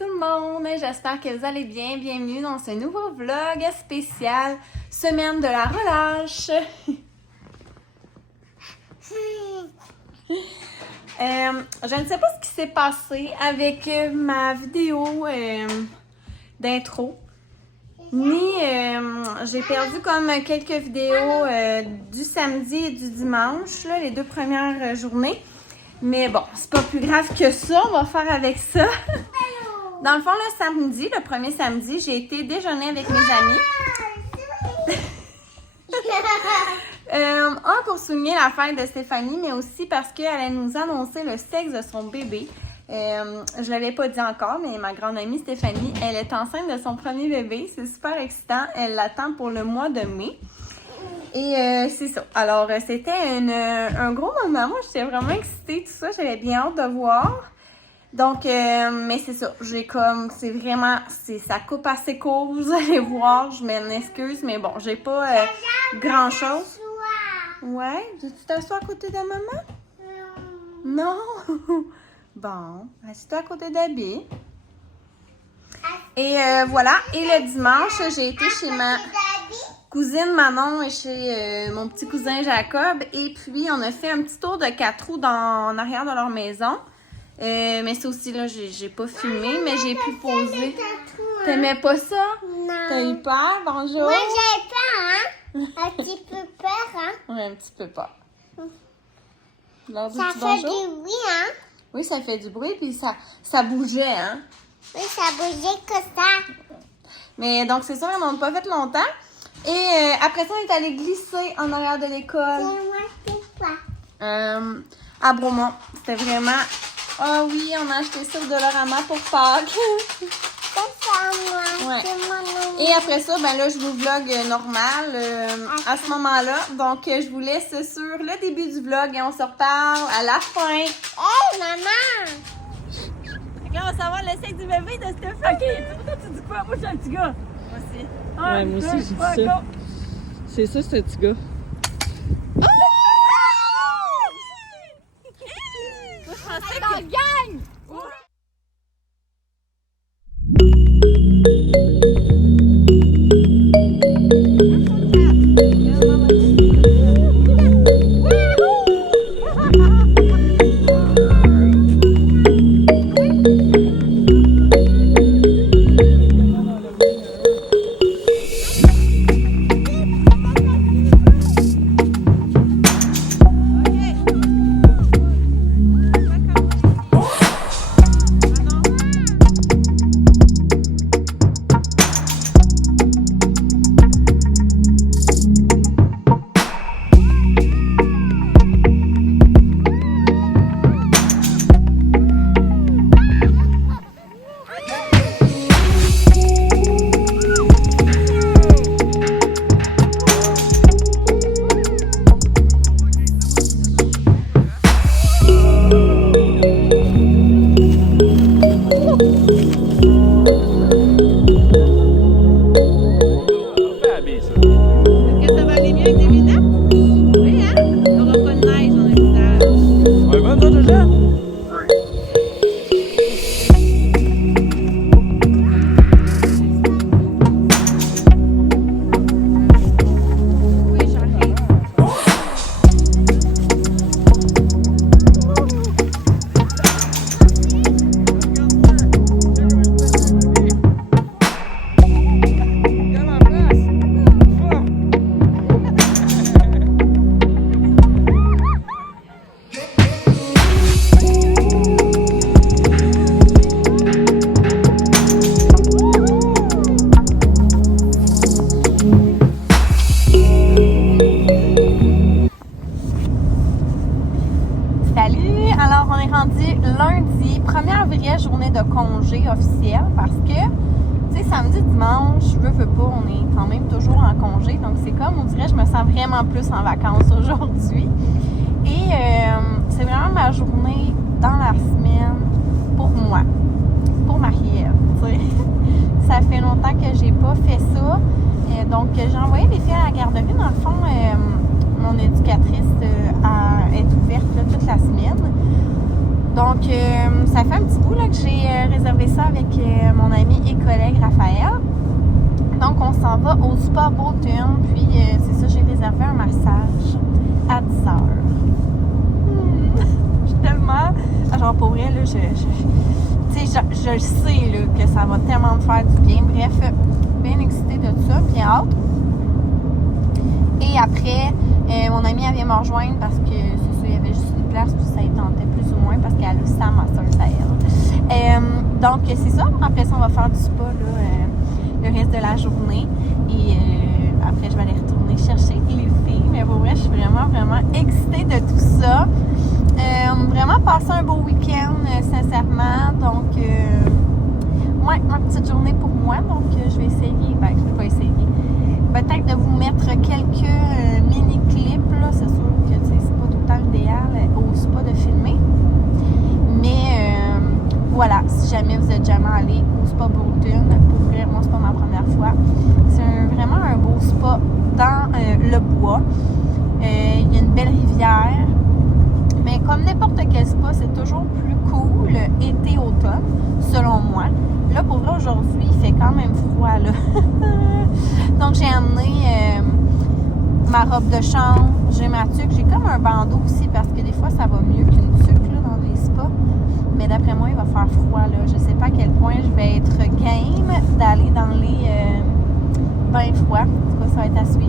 tout le monde, j'espère que vous allez bien. Bienvenue dans ce nouveau vlog spécial Semaine de la relâche. Je ne sais pas ce qui s'est passé avec ma vidéo d'intro, ni j'ai perdu comme quelques vidéos du samedi et du dimanche, là, les deux premières journées. Mais bon, c'est pas plus grave que ça, on va faire avec ça. Dans le fond, le samedi, le premier samedi, j'ai été déjeuner avec mes amis. Pour souligner la fête de Stéphanie, mais aussi parce qu'elle allait nous annoncer le sexe de son bébé. Je l'avais pas dit encore, mais ma grande amie Stéphanie, elle est enceinte de son premier bébé. C'est super excitant. Elle l'attend pour le mois de mai. Et c'est ça. Alors, c'était un gros moment. Moi, j'étais vraiment excitée, tout ça. J'avais bien hâte de voir. Donc, mais c'est ça. Ça coupe assez court. Vous allez voir. Je m'en excuse, mais bon, j'ai pas grand-chose. Ouais? Tu t'assois à côté de maman? Non? Bon, assieds-toi à côté d'Abby. Et voilà. Et le dimanche, j'ai été chez ma cousine Manon et chez mon petit cousin Jacob. Et puis, on a fait un petit tour de 4 roues en arrière de leur maison. Mais ça aussi, là, j'ai pas filmé, mais j'ai pu poser. T'aimais pas ça? Non. T'as eu peur? Bonjour. Moi, j'ai peur, hein? Un petit peu peur, hein? Oui, un petit peu peur. Alors, Ça dis-tu fait bonjour? du bruit, hein? Oui, ça fait du bruit, puis ça bougeait, hein? Oui, ça bougeait que ça. Mais donc, c'est ça, on n'a pas fait longtemps. Et après ça, on est allé glisser en arrière de l'école. Moi, c'est quoi? À Bromont. C'était vraiment... Ah oui, on a acheté ça au Dollarama pour Pâques. C'est ça, moi. Ouais. C'est mon nom. Et après ça, ben là, je vous vlog normal à ce moment-là. Donc, je vous laisse sur le début du vlog et on se reparle à la fin. Hey, maman! Là, on s'en va le sexe du bébé de Stéphane. Ok, toi tu dis quoi? Moi je suis un petit gars. Moi aussi. Ah, Ouais, moi aussi, j'ai dit ça. C'est ça, ce petit gars. Moi, je pensais que... gang! Est-ce que ça va aller mieux avec des lunettes? Oui, hein? Il n'y aura pas de neige dans le visage. Ouais, bon, toi, déjà? Oui, j'arrive. Salut! Alors, on est rendu lundi, première vraie journée de congé officielle parce que, tu sais, samedi, dimanche, veux pas, on est quand même toujours en congé. Donc, c'est comme, on dirait, je me sens vraiment plus en vacances aujourd'hui. Et c'est vraiment ma journée dans la semaine pour moi, pour Marie-Ève, tu sais. Ça fait longtemps que j'ai pas fait ça. Donc, j'ai envoyé les filles à la garderie. Dans le fond, mon éducatrice est ouverte là, toute la semaine. Donc, ça fait un petit bout là, que j'ai réservé ça ça avec mon ami et collègue Raphaël. Donc, on s'en va au Spa Bolton, puis c'est ça, j'ai réservé un massage à 10 heures. Je suis tellement... Genre, pour vrai, là, je le sais là, que ça va tellement me faire du bien. Bref, bien excitée de ça, bien hâte. Et après, mon amie, elle vient me rejoindre parce que, c'est ça, il y avait juste une place, puis ça y tentait plus ou moins parce qu'elle a aussi sa master à elle. Donc, c'est ça. Après ça, on va faire du spa, là, le reste de la journée. Et après, je vais aller retourner chercher les filles. Mais pour vrai, je suis vraiment, vraiment excitée de tout ça. Vraiment passer un beau week-end, sincèrement. Donc, ouais, ma petite journée pour moi. Donc, je vais essayer. Ben, je vais pas essayer. Peut-être de vous mettre quelques mini-clips. Là, c'est sûr que c'est pas tout le temps idéal au spa de filmer. Mais voilà, si jamais vous êtes jamais allé au Spa Bolton, pour vrai, moi, c'est pas ma première fois. C'est vraiment un beau spa dans le bois. Il y a une belle rivière. Mais comme n'importe quel spa, c'est toujours plus cool été-automne, selon moi. Là, pour vrai, aujourd'hui, il fait quand même froid, là. Donc, j'ai amené ma robe de chambre, j'ai ma tuque. J'ai comme un bandeau aussi, parce que des fois, ça va mieux qu'une tuque, là, dans les spas. Mais d'après moi, il va faire froid, là. Je sais pas à quel point je vais être game d'aller dans les bains froids. En tout cas, ça va être à suivre.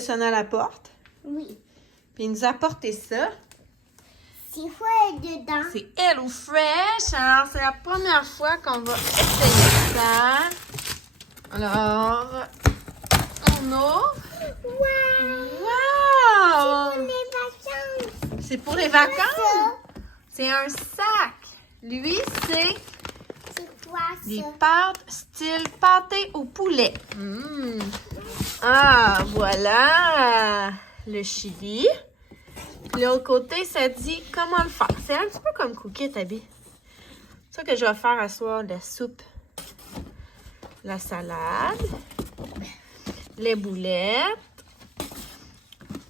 sonner à la porte. Oui. Puis il nous a apporté ça. C'est quoi dedans? C'est Hello Fresh. Alors, c'est la première fois qu'on va essayer ça. Alors, on ouvre. Wow! Les vacances. C'est pour les vacances? C'est un sac. Lui, c'est C'est quoi des ça? pâtes style pâté au poulet. Ah, voilà le chili. L'autre côté, ça dit comment le faire. C'est un petit peu comme cookie, Abby. C'est ça que je vais faire à soir, la soupe, la salade, les boulettes,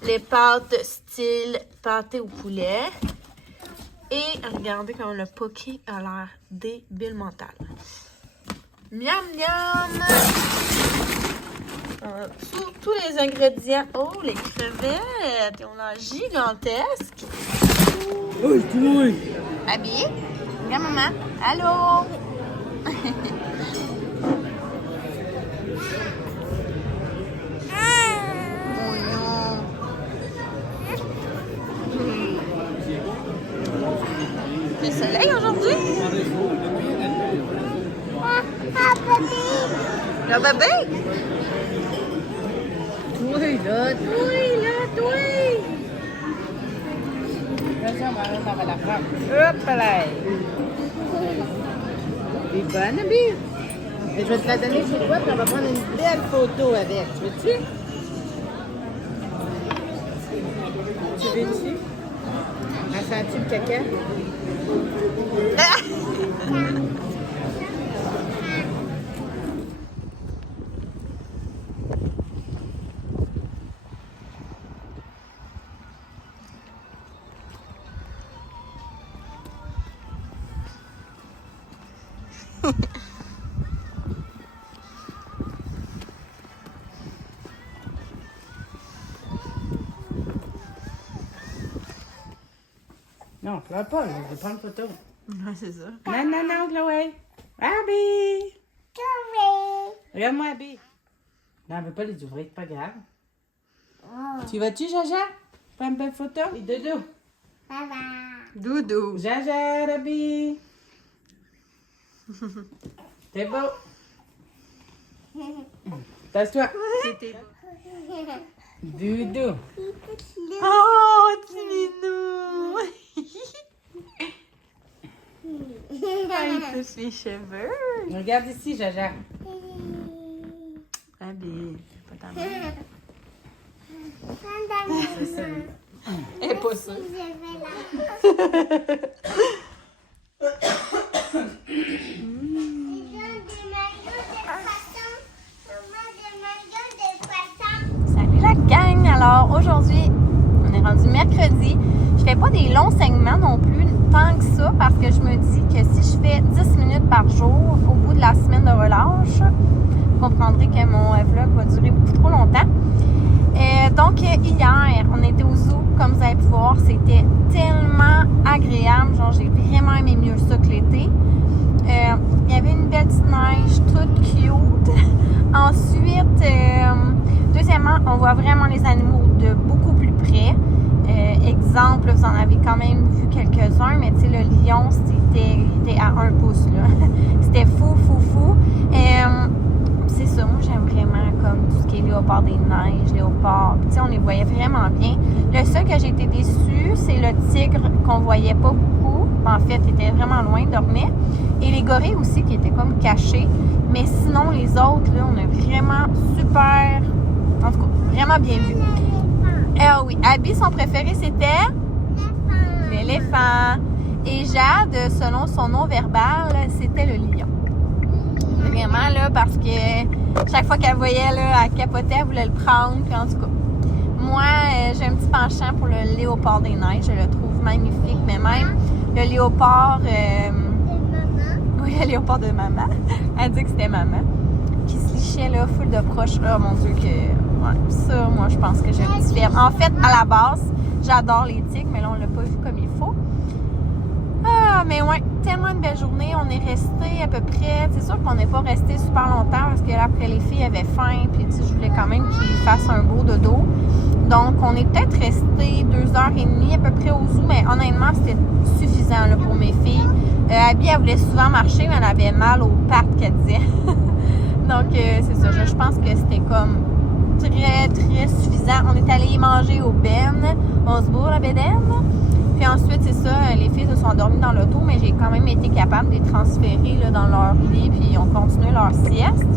les pâtes style pâté au poulet. Et regardez comment le poké a l'air débile mental. Miam miam! Tous les ingrédients. Oh, les crevettes! Ils ont l'air gigantesques. Oh, oui. Abby? Regarde maman. Allô? Le soleil aujourd'hui? Le bébé? Oui, là, toi. Là, ça va la faire. Hop là. T'es bonne, Abby? Et je vais te la donner chez toi, puis on va prendre une belle photo avec. Tu veux-tu? Tu veux-tu? Elle sent-tu le caca? Non, pleure pas, je vais prendre une photo. Ouais, c'est ça. Non, Chloé. Abby! Regarde-moi, Abby. Non, on ne veut pas les ouvrir, c'est pas grave. Tu vas-tu, Jaja? Prends une belle photo? Et dodo. Bye bye. Doudou. Jaja, Abby. C'est beau. Tasse-toi. C'était Doudou. oh, petit minou! Ah, il touche les cheveux. Regarde ici, Jaja. Abby, pas ta mère. C'est ça. Elle est pas sûre. Salut la gang! Alors aujourd'hui, on est rendu mercredi. Je fais pas des longs segments non plus, tant que ça, parce que je me dis que si je fais 10 minutes par jour au bout de la semaine de relâche, vous comprendrez que mon vlog va durer beaucoup trop longtemps. Donc hier, on était au zoo, comme vous allez pu voir, c'était tellement agréable. Genre, j'ai vraiment aimé mieux ça que l'été. Il y avait une belle petite neige, toute cute. Ensuite, deuxièmement, on voit vraiment les animaux de beaucoup plus près. Exemple, vous en avez quand même vu quelques-uns, mais tu sais, le lion, il était à 1 pouce, là. C'était fou. C'est ça, moi j'aime vraiment comme tout ce qui est léopard des neiges, léopard. Tu sais, on les voyait vraiment bien. Le seul que j'ai été déçue, c'est le tigre qu'on voyait pas beaucoup. En fait, il était vraiment loin, il dormait. Et les gorilles aussi qui étaient comme cachés. Mais sinon, les autres, là, on a vraiment super, en tout cas, vraiment bien vu. Ah oui, Abby, son préféré, c'était l'éléphant. Et Jade, selon son nom verbal, c'était le lion. Vraiment, là, parce que chaque fois qu'elle voyait, là, elle capotait, elle voulait le prendre. Puis en tout cas, moi, j'ai un petit penchant pour le léopard des neiges. Je le trouve magnifique. Mais même le léopard... oui, le léopard de maman. Elle dit que c'était maman. Qui se lichait, là, full de proches. Oh mon Dieu, que... Ouais, ça, moi, je pense que j'ai un petit verbe. En fait, à la base, j'adore les tigres, mais là, on l'a pas vu comme il faut. Ah, mais ouais, tellement une belle journée. On est resté à peu près... C'est sûr qu'on n'est pas resté super longtemps parce que là, après, les filles avaient faim. Puis, tu sais, je voulais quand même qu'ils fassent un beau dodo. Donc, on est peut-être resté 2h30 à peu près au zoo. Mais honnêtement, c'était suffisant là, pour mes filles. Abby, elle voulait souvent marcher, mais elle avait mal aux pattes, qu'elle disait. Donc, c'est ça. Je pense que c'était comme très, très suffisant. On est allé manger au Ben. On se bourre la bédaine. Puis ensuite, c'est ça, les filles se sont endormies dans l'auto, mais j'ai quand même été capable de les transférer là, dans leur lit, puis ils ont continué leur sieste.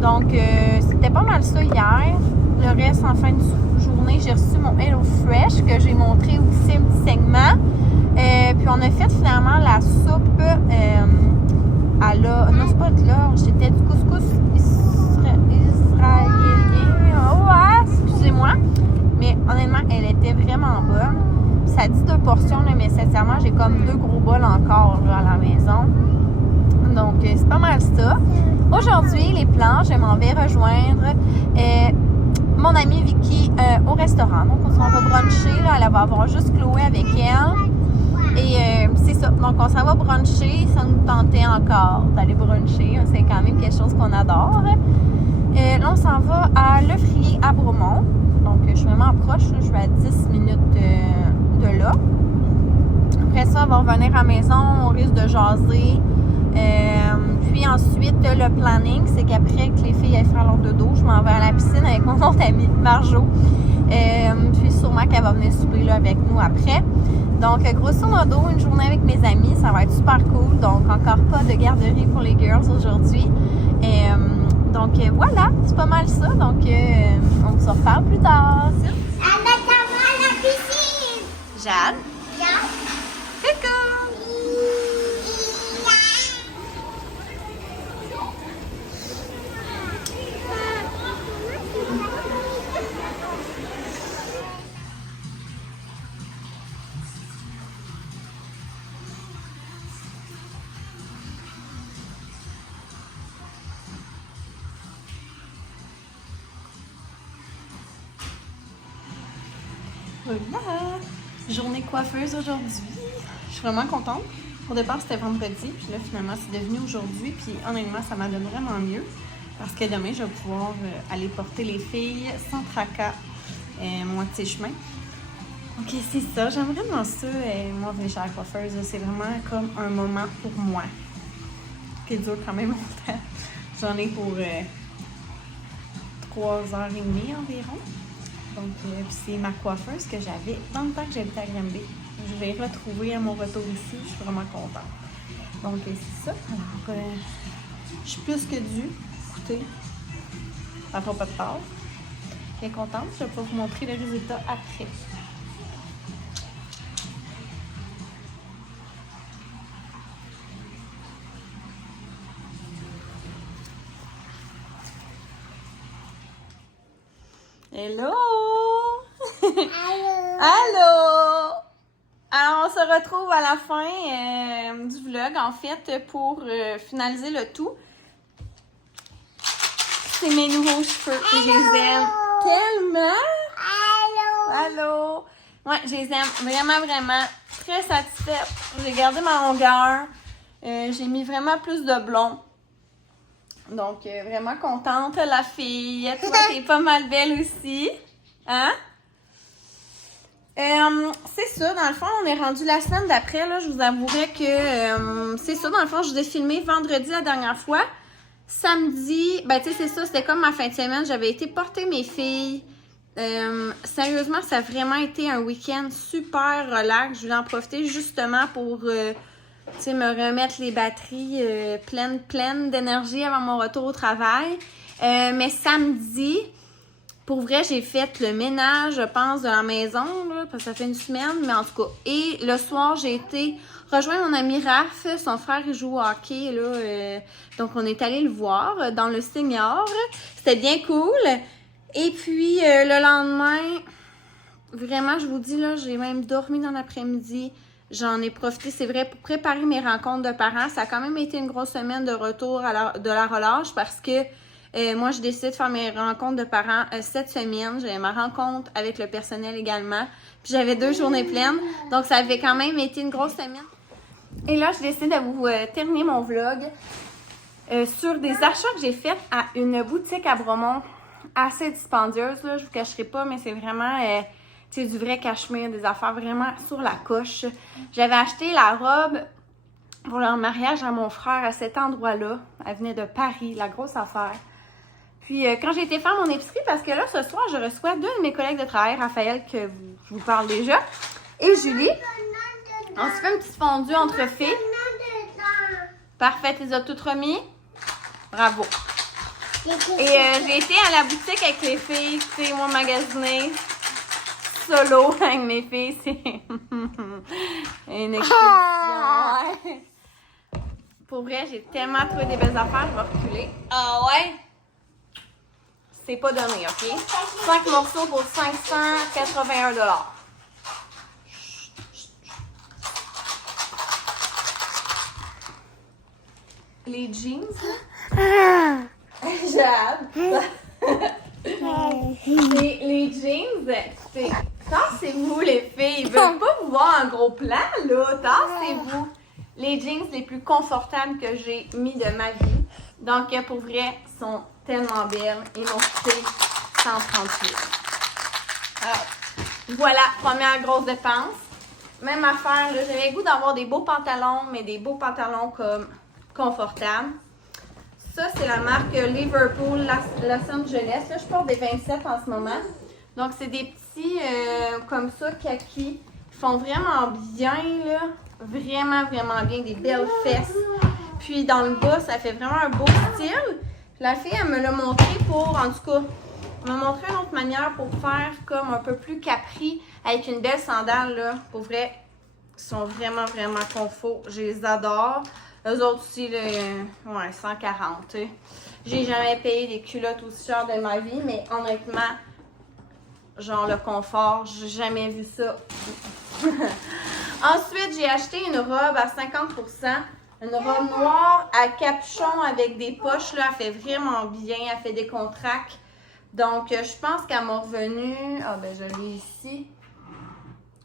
Donc, c'était pas mal ça hier. Le reste, en fin de journée, j'ai reçu mon Hello Fresh, que j'ai montré aussi un petit segment. Puis on a fait finalement la soupe à la... Non, c'est pas de l'orge, c'était du couscous israélien. Oh, ouais, excusez-moi. Mais honnêtement, elle était vraiment bonne. Ça dit 2 portions, là, mais sincèrement, j'ai comme 2 gros bols encore là, à la maison. Donc, c'est pas mal ça. Aujourd'hui, les plans, je m'en vais rejoindre mon amie Vicky au restaurant. Donc, on s'en va bruncher. Là, elle va avoir juste Chloé avec elle. Et c'est ça. Donc, on s'en va bruncher. Ça nous tentait encore d'aller bruncher. C'est quand même quelque chose qu'on adore. Là, on s'en va à Lefrier à Bromont. Donc, je suis vraiment proche. Là, je suis à 10 minutes de là. Après ça, on va revenir à la maison. On risque de jaser. Puis ensuite, le planning, c'est qu'après que les filles aillent faire leur dodo, je m'en vais à la piscine avec mon autre amie, Marjo. Puis sûrement qu'elle va venir souper là avec nous après. Donc, grosso modo, une journée avec mes amis, ça va être super cool. Donc, encore pas de garderie pour les girls aujourd'hui. Donc, voilà, c'est pas mal ça. Donc, on se reparle plus tard. La piscine. Jeanne? Coucou! Voilà! Journée coiffeuse aujourd'hui. Je suis vraiment contente. Au départ, c'était vendredi, puis là, finalement, c'est devenu aujourd'hui. Puis honnêtement, ça m'a donné vraiment mieux. Parce que demain, je vais pouvoir aller porter les filles sans tracas moitié chemin. Donc, c'est ça. J'aime vraiment ça, moi, venir chez la coiffeuse. C'est vraiment comme un moment pour moi. Qui dure quand même longtemps. J'en ai pour 3h30 environ. Donc, c'est ma coiffeuse que j'avais dans le temps que j'habitais à Granby. Je vais retrouver à mon retour ici. Je suis vraiment contente. Donc, c'est ça. Alors, je suis plus que due. Écoutez, ça fera pas de peur. Bien contente. Je vais vous montrer le résultat après. Hello! Allô. Allô! Alors, on se retrouve à la fin du vlog, en fait, pour finaliser le tout. C'est mes nouveaux cheveux. Je les aime tellement! Allô! Ouais, je les aime vraiment, vraiment. Très satisfaite. J'ai gardé ma longueur. J'ai mis vraiment plus de blond. Donc, vraiment contente. La fille, toi, t'es pas mal belle aussi. Hein? C'est ça, dans le fond, on est rendu la semaine d'après, là, je vous avouerai que c'est ça, dans le fond, je vous ai filmé vendredi la dernière fois. Samedi, ben tu sais, c'est ça, c'était comme ma fin de semaine, j'avais été porter mes filles. Sérieusement, ça a vraiment été un week-end super relax. Je voulais en profiter justement pour, tu sais, me remettre les batteries pleines d'énergie avant mon retour au travail. Mais samedi... Pour vrai, j'ai fait le ménage, je pense, de la maison, là, parce que ça fait une semaine, mais en tout cas. Et le soir, j'ai été rejoindre mon ami Raph. Son frère, il joue au hockey, là. Donc, on est allé le voir dans le Senior. C'était bien cool. Et puis, le lendemain, vraiment, je vous dis, là, j'ai même dormi dans l'après-midi. J'en ai profité, c'est vrai, pour préparer mes rencontres de parents. Ça a quand même été une grosse semaine de retour de la relâche parce que Moi, je décide de faire mes rencontres de parents cette semaine. J'avais ma rencontre avec le personnel également. Puis j'avais 2 journées pleines. Donc, ça avait quand même été une grosse semaine. Et là, je décide de vous terminer mon vlog sur des achats que j'ai faits à une boutique à Bromont assez dispendieuse. Là, je vous cacherai pas, mais c'est vraiment du vrai cachemire, des affaires vraiment sur la coche. J'avais acheté la robe pour leur mariage à mon frère à cet endroit-là. Elle venait de Paris, la grosse affaire. Puis quand j'ai été faire mon épicerie, parce que là, ce soir, je reçois 2 de mes collègues de travail, Raphaël, que je vous parle déjà, et Julie. On se fait un petit fondu entre filles. Parfait, tu les as toutes remis? Bravo. Et j'ai été à la boutique avec les filles, tu sais, moi magasiner solo avec mes filles, c'est une expédition. Ouais. Pour vrai, j'ai tellement trouvé des belles affaires, je vais reculer. Ah ouais? C'est pas donné, ok? 5 morceaux pour 581 $. Les jeans, j'ai hâte. Les jeans, écoutez, tassez-vous les filles. Ils veulent pas vous voir en gros plan, là. Tassez-vous. Les jeans les plus confortables que j'ai mis de ma vie. Donc, pour vrai, sont tellement belles. Ils m'ont coûté 138. Alors, voilà, première grosse dépense. Même affaire, là, j'avais le goût d'avoir des beaux pantalons, mais des beaux pantalons comme confortables. Ça, c'est la marque Liverpool Los Angeles. Là, je porte des 27 en ce moment. Donc, c'est des petits comme ça, kaki. Ils font vraiment bien, là. Vraiment, vraiment bien. Des belles fesses. Puis, dans le bas, ça fait vraiment un beau style. La fille, elle me l'a montré pour, en tout cas, elle m'a montré une autre manière pour faire comme un peu plus capri avec une belle sandale, là. Pour vrai, ils sont vraiment, vraiment confort. Je les adore. Eux autres aussi, là, ouais, 140, tu sais. J'ai jamais payé des culottes aussi chères de ma vie, mais honnêtement, genre le confort, j'ai jamais vu ça. Ensuite, j'ai acheté une robe à 50%. Une robe noire à capuchon avec des poches, là, elle fait vraiment bien, elle fait des contracts. Donc, je pense qu'elle m'a revenu, ah ben je l'ai ici.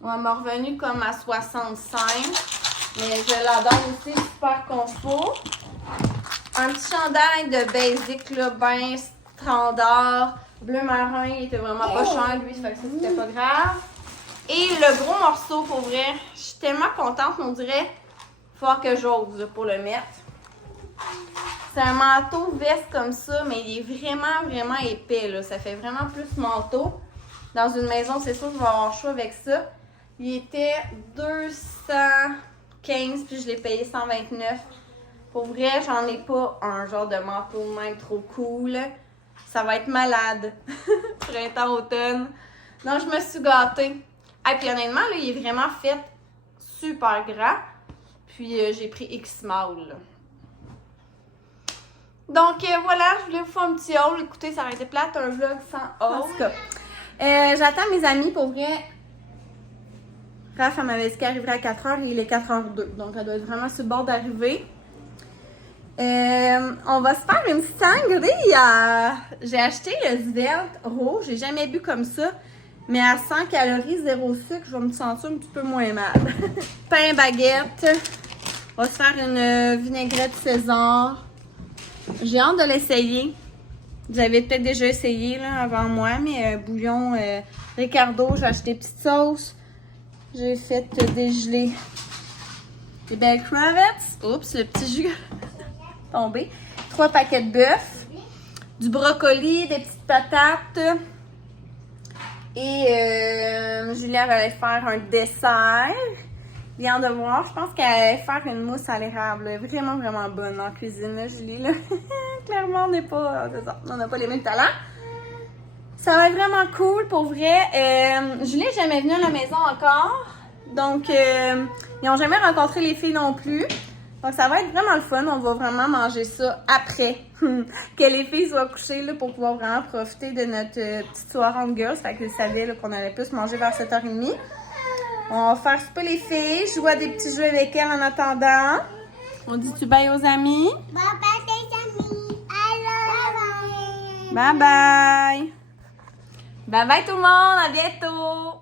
Ouais, elle m'a revenu comme à 65. Mais je l'adore aussi, super confort. Un petit chandail de basic, là, ben standard. Bleu marin, il était vraiment pas cher, lui, fait que ça, c'était pas grave. Et le gros morceau, pour vrai, je suis tellement contente, on dirait, faut que j'ose pour le mettre. C'est un manteau veste comme ça, mais il est vraiment, vraiment épais, là. Ça fait vraiment plus manteau. Dans une maison, c'est sûr que je vais avoir chaud avec ça. Il était 215, puis je l'ai payé 129. Pour vrai, j'en ai pas un genre de manteau de même trop cool. Ça va être malade. Printemps-automne. Donc, je me suis gâtée. Et puis honnêtement, là, il est vraiment fait super grand. Puis, j'ai pris X-Small, là. Donc, voilà, je voulais vous faire un petit haul. Écoutez, ça aurait été plate, un vlog sans haul. En tout cas, j'attends mes amis, pour vrai. Raph, elle m'avait dit qu'elle arriverait à 4h et il est 4h02. Donc, elle doit être vraiment sur le bord d'arriver. On va se faire une petite sangria. J'ai acheté le Svelte rouge. J'ai jamais bu comme ça. Mais à 100 calories, 0 sucre, je vais me sentir un petit peu moins mal. Pain baguette. On va se faire une vinaigrette César. J'ai hâte de l'essayer. Vous avez peut-être déjà essayé là, avant moi, mais bouillon Ricardo, j'ai acheté des petites sauces. J'ai fait dégeler des belles crevettes. Oups, le petit jus tombé. 3 paquets de bœuf. Du brocoli, des petites patates. Et Julia va aller faire un dessert. Viens de voir, je pense qu'elle allait faire une mousse à l'érable. Vraiment, vraiment bonne en cuisine, là, Julie. Là. Clairement, on n'a pas les mêmes talents. Ça va être vraiment cool, pour vrai. Julie n'est jamais venue à la maison encore. Donc, ils n'ont jamais rencontré les filles non plus. Donc, ça va être vraiment le fun. On va vraiment manger ça après que les filles soient couchées là, pour pouvoir vraiment profiter de notre petite soirée en girls. Fait qu'ils savaient qu'on allait plus manger vers 7h30. On va faire souper les filles. Je joue à des petits jeux avec elles en attendant. On dit tu bye aux amis? Bye bye, les amis. I love you. Bye bye! Bye bye tout le monde! À bientôt!